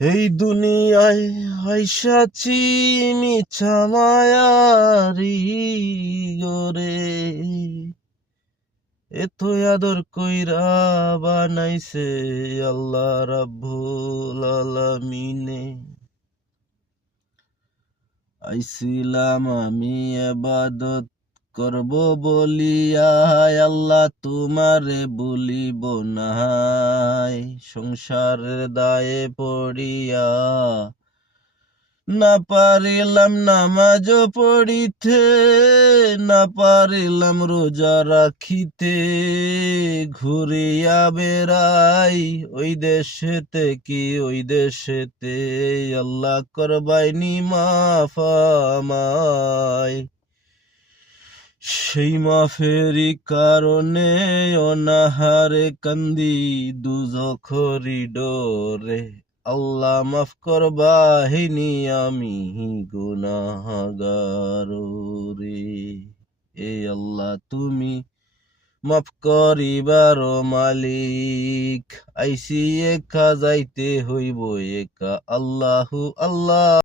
এই দুনিয়ায় আইসাছি মিছা মায়ারি গরে, এত আদর কইরা বানাইছে আল্লাহ রাব্বুল আলামিনে। আইছিলাম আমি ইবাদত করব বলিয়া, আল্লাহ তোমারে বলিব নাই। সংসারের দায়ে পড়িয়া না পারিলাম নামাজ পড়িতে, না পারিলাম রোজা রাখিতে। ঘুরিয়া বেড়াই ওই দেশেতে কি ওই দেশেতে, আল্লাহ করবাইনি মাফ আমায়। সেই মাফেরই কারণে অনাহারে কান্দি দুজখরি ডোরে। আল্লাহ মাফ করবাহিনি আমি গুনাহগার রে। এ আল্লাহ তুমি মাফ করিবার মালিক, আইসি একা যাইতে হইব একা। আল্লাহু আল্লাহ।